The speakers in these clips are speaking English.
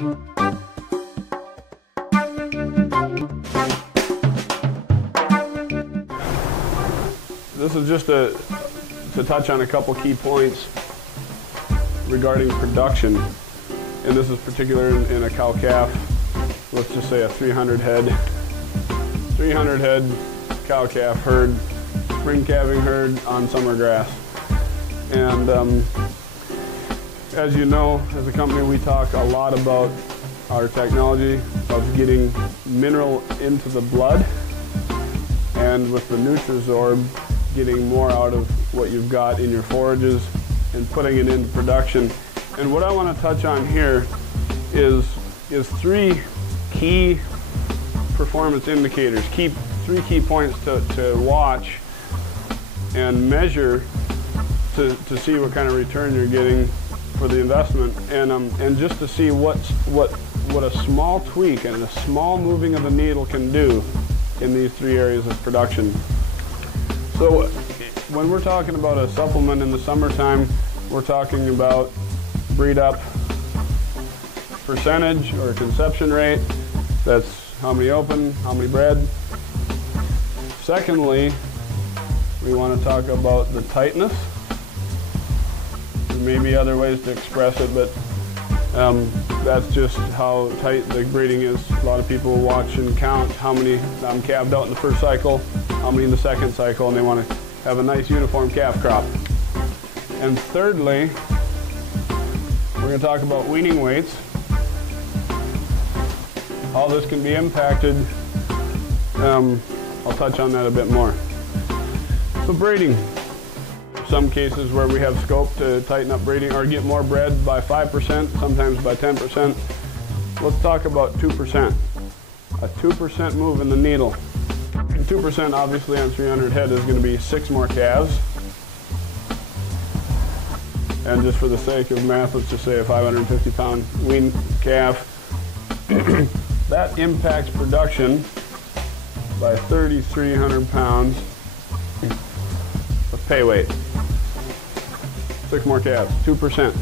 This is just to touch on a couple key points regarding production, and this is particular in a cow-calf, let's just say a 300 head cow-calf herd, spring calving herd on summer grass. And as you know, as a company, we talk a lot about our technology of getting mineral into the blood, and with the NutriZorb, getting more out of what you've got in your forages and putting it into production. And what I want to touch on here is three key performance indicators, three key points to watch and measure to see what kind of return you're getting for the investment, and just to see what a small tweak and a small moving of the needle can do in these three areas of production. So when we're talking about a supplement in the summertime, we're talking about breed up percentage or conception rate. That's how many open, how many bred. Secondly, we want to talk about the tightness. There may be other ways to express it, but that's just how tight the breeding is. A lot of people watch and count how many I'm calved out in the first cycle, how many in the second cycle, and they want to have a nice uniform calf crop. And thirdly, we're going to talk about weaning weights, how this can be impacted. I'll touch on that a bit more. So breeding. Some cases where we have scope to tighten up breeding or get more bred by 5%, sometimes by 10%. Let's talk about 2%. A 2% move in the needle. 2% obviously on 300 head is going to be 6 more calves. And just for the sake of math, let's just say a 550 pound wean calf. That impacts production by 3,300 pounds of pay weight. 6 more calves, 2%.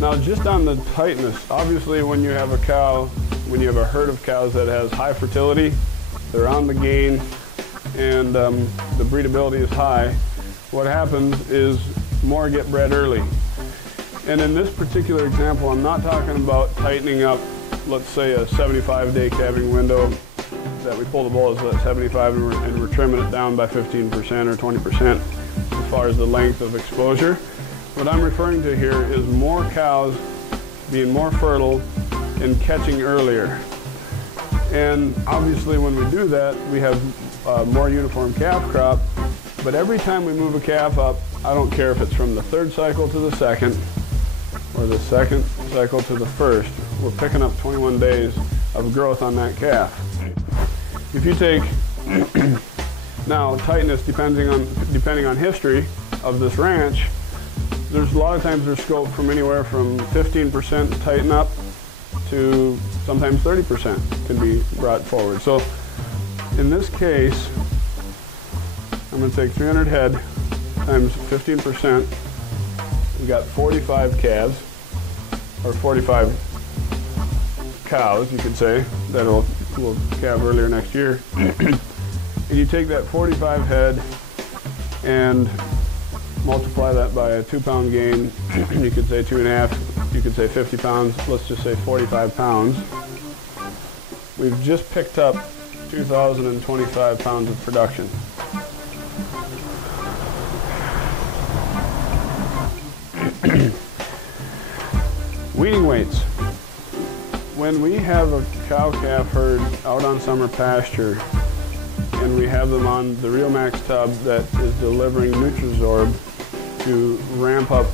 Now just on the tightness, obviously when you have a cow, when you have a herd of cows that has high fertility, they're on the gain, and the breedability is high, what happens is more get bred early. And in this particular example, I'm not talking about tightening up, let's say a 75-day calving window, that we pull the bulls at 75 and we're trimming it down by 15% or 20% as far as the length of exposure. What I'm referring to here is more cows being more fertile and catching earlier. And obviously when we do that, we have more uniform calf crop, but every time we move a calf up, I don't care if it's from the third cycle to the second or the second cycle to the first, we're picking up 21 days of growth on that calf. If you take now tightness, depending on history of this ranch, there's a lot of times there's scope from anywhere from 15% tighten up to sometimes 30% can be brought forward. So in this case, I'm going to take 300 head times 15%. We've got 45 calves, or 45 cows, you could say, that will calve earlier next year. And you take that 45 head and multiply that by a 2-pound gain. You could say 2.5, you could say 50 pounds, let's just say 45 pounds. We've just picked up 2,025 pounds of production. Weaning weights. When we have a cow-calf herd out on summer pasture and we have them on the RealMax tub that is delivering NutriZorb to ramp up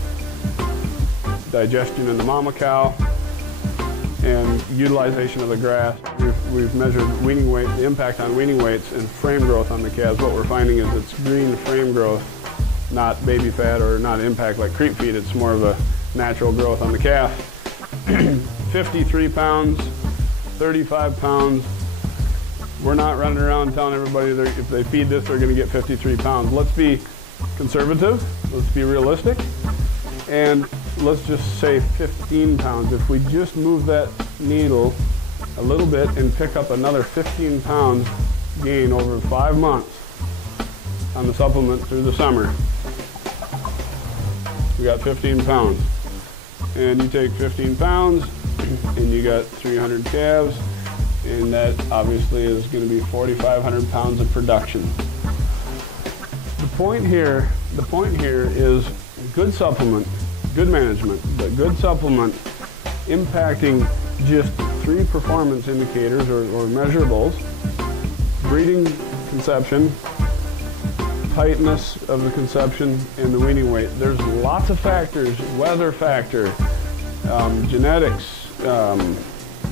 digestion in the mama cow and utilization of the grass, we've measured weaning weight, the impact on weaning weights and frame growth on the calves. What we're finding is it's green frame growth, not baby fat or not impact like creep feed. It's more of a natural growth on the calf. 53 pounds, 35 pounds. We're not running around telling everybody if they feed this, they're going to get 53 pounds. Let's be conservative. Let's be realistic. And let's just say 15 pounds. If we just move that needle a little bit and pick up another 15 pounds gain over 5 months on the supplement through the summer, we got 15 pounds. And you take 15 pounds and you got 300 calves, and that obviously is going to be 4,500 pounds of production. The point here is good supplement, good management, but good supplement impacting just 3 performance indicators or measurables: breeding, conception, tightness of the conception, and the weaning weight. There's lots of factors, weather factor, genetics,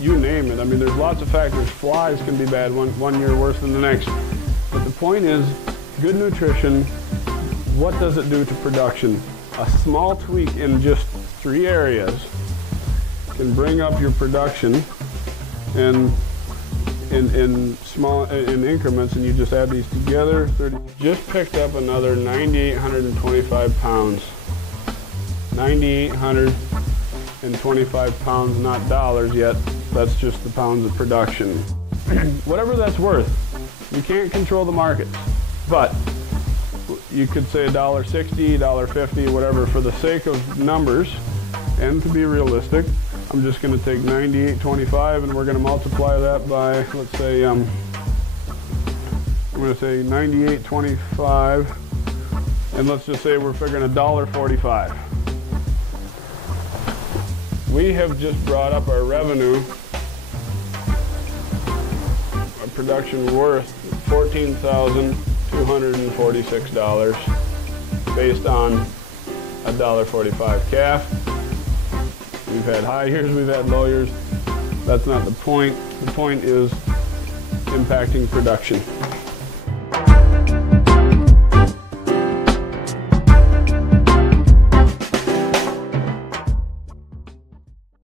you name it. I mean, there's lots of factors. Flies can be bad one year worse than the next. But the point is, good nutrition, what does it do to production? A small tweak in just 3 areas can bring up your production and in increments, and you just add these together. Just picked up another 9,825 pounds. 9,825 pounds, not dollars yet. That's just the pounds of production. Whatever that's worth. You can't control the markets, but you could say $1.60, $1.50, whatever, for the sake of numbers and to be realistic. I'm just going to take 98.25 and we're going to multiply that by, let's say, I'm going to say 98.25, and let's just say we're figuring $1.45. We have just brought up our revenue, our production worth $14,246 based on $1.45 calf. We've had high years, we've had low years. That's not the point. The point is impacting production.